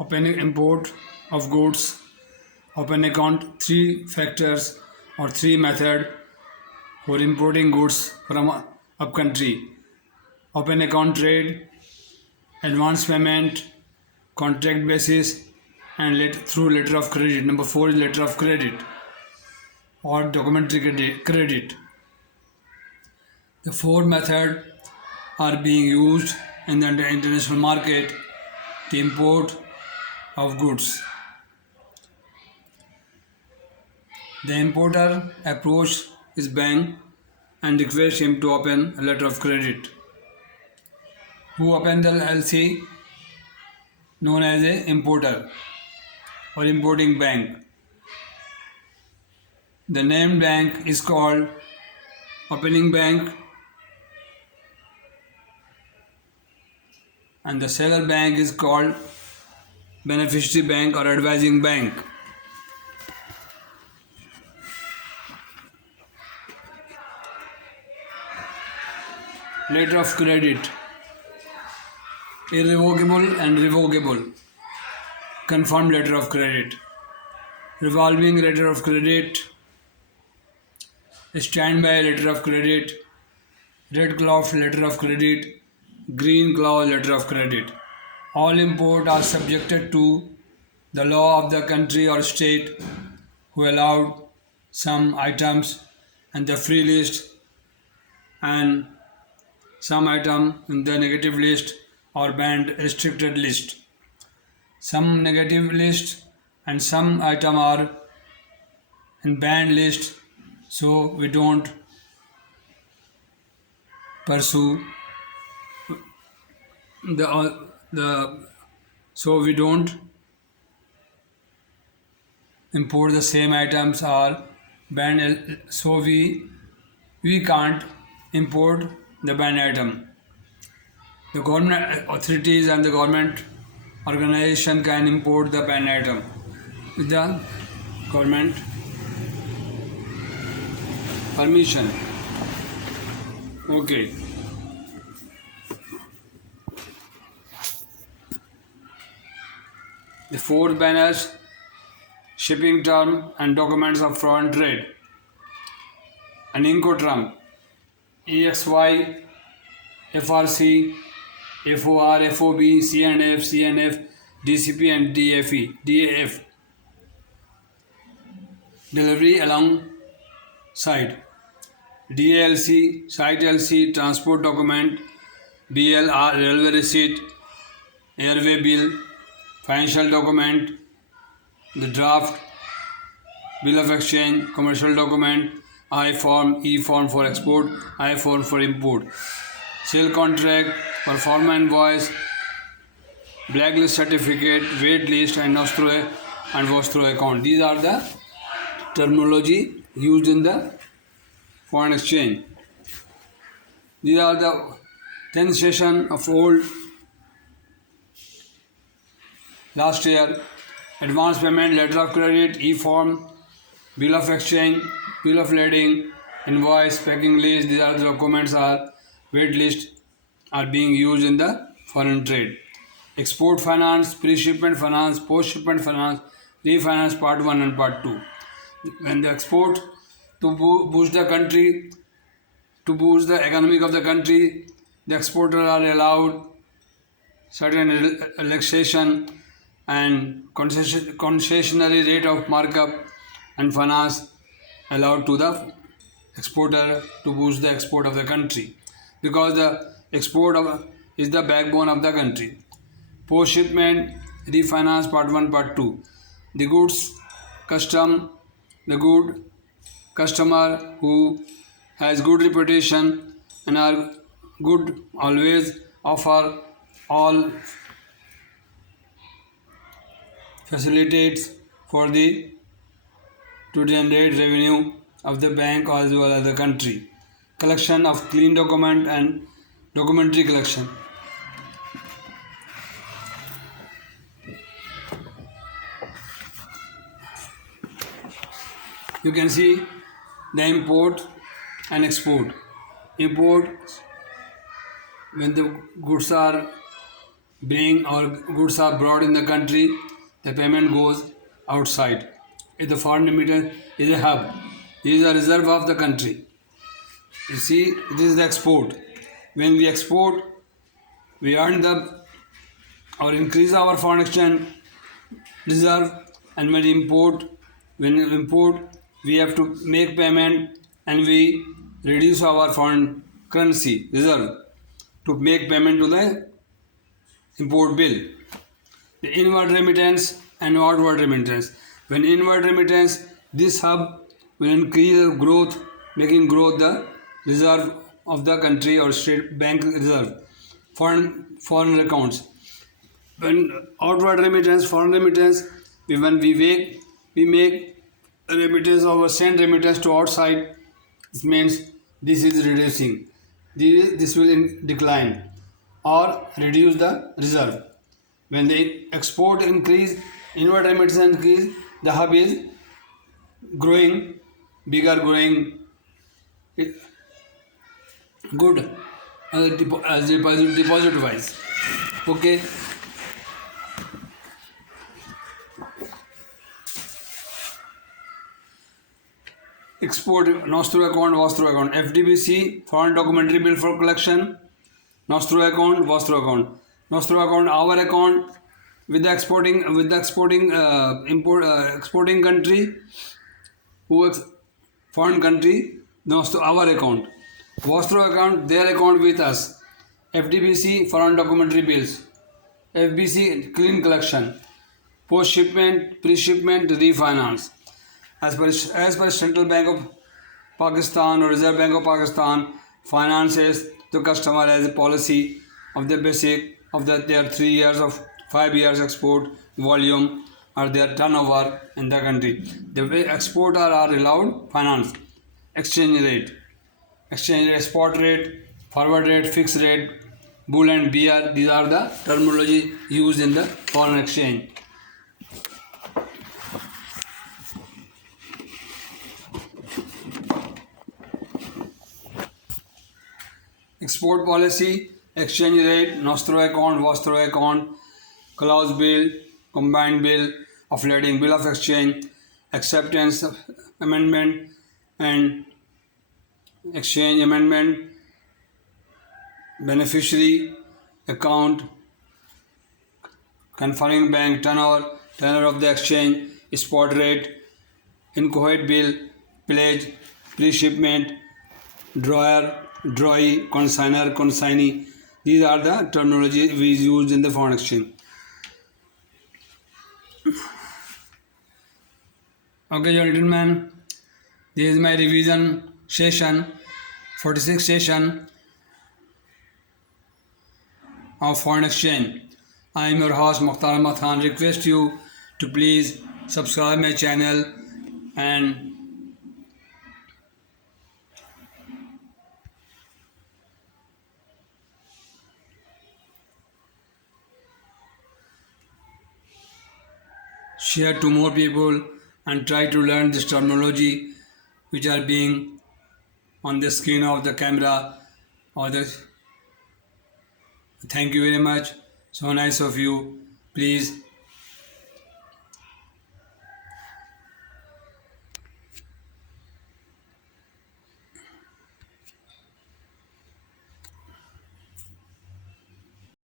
opening import of goods, open account, three factors or three method for importing goods from up country. Open account trade, advance payment, contract basis, and through letter of credit. Number 4 is letter of credit or documentary credit. The four methods are being used in the international market to import of goods. The importer approaches his bank and requests him to open a letter of credit. Who opens the LC? Known as a importer or importing bank. The named bank is called opening bank, and the seller bank is called beneficiary bank or advising bank. Letter of credit: irrevocable and revocable. Confirmed letter of credit. Revolving letter of credit. Standby letter of credit. Red cloth letter of credit. Green cloth letter of credit. All import are subjected to the law of the country or state who allowed some items and the free list and some item in the negative list or banned restricted list. Some negative list and some item are in banned list, so we don't pursue so we don't import the same items or banned, so we can't import the banned item. The government authorities and the government organization can import the banned item with the government permission. Okay. The fourth banners: shipping term and documents of foreign trade. An Incoterm: EXY, FRC, FOR, FOB, C&F, CNF, DCP and DAF. Delivery alongside. DALC, Site LC, transport document. BLR, railway receipt, airway bill, financial document, the draft, bill of exchange, commercial document, I form, E form for export, I form for import, sale contract, performa invoice, blacklist certificate, wait list, and wash through account. These are the terminology used in the foreign exchange. These are the 10 session of old last year. Advance payment, letter of credit, E-form, bill of exchange, bill of lading, invoice, packing list. These are the documents are wait list are being used in the foreign trade. Export finance, pre-shipment finance, post-shipment finance, refinance part 1 and part 2. When the export to boost the country, to boost the economic of the country, the exporters are allowed certain relaxation and concessionary rate of markup and finance allowed to the exporter to boost the export of the country, because the export is the backbone of the country. Post shipment, refinance part 1, part 2. The goods custom, the good customer who has good reputation and are good always offer all facilitates for the to generate revenue of the bank as well as the country. Collection of clean document and documentary collection. You can see the import and export. Import, when the goods are bring or goods are brought in the country, the payment goes outside. If the foreign remittance is a hub, it is a reserve of the country. You see, this is the export. When we export, we earn the or increase our foreign exchange reserve, and when we import, we have to make payment and we reduce our foreign currency reserve to make payment to the import bill. The inward remittance and outward remittance. When inward remittance, this hub will increase growth, making growth the reserve of the country or state bank reserve, foreign accounts. When outward remittance, foreign remittance, when we make remittance or send remittance to outside. This means this is reducing. This will decline or reduce the reserve. When the export increase, inward remittance increase, the hub is growing, bigger, growing, good as deposit wise. Okay. Export nostro account, vostro account. FDBC, foreign documentary bill for collection. Nostro account, vostro account. Nostro account, our account with the exporting exporting country, foreign country. Nostro, our account. Vostro account, their account with us. FDBC, foreign documentary bills. FBC, clean collection. Post shipment, pre shipment, refinance. As per Central Bank of Pakistan or Reserve Bank of Pakistan, finances the customer as a policy of the basic of their 3 years of 5 years export volume or their turnover in the country. The way exporter are allowed finance, exchange rate, spot rate, forward rate, fixed rate, bull and bear. These are the terminology used in the foreign exchange. Export policy, exchange rate, nostro account, vostro account, clause bill, combined bill of lading, bill of exchange, acceptance amendment and exchange amendment, beneficiary account, conferring bank tenor of the exchange, spot rate, inchoate bill, pledge, pre-shipment, drawer, drawee, consignor, consignee. These are the terminology we use in the foreign exchange. Okay, gentlemen, this is my revision session, 46th session of foreign exchange. I am your host Mukhtar Ahmad Khan. Request you to please subscribe my channel and share to more people and try to learn this terminology which are being on the screen of the camera or this. Thank you very much. So nice of you. Please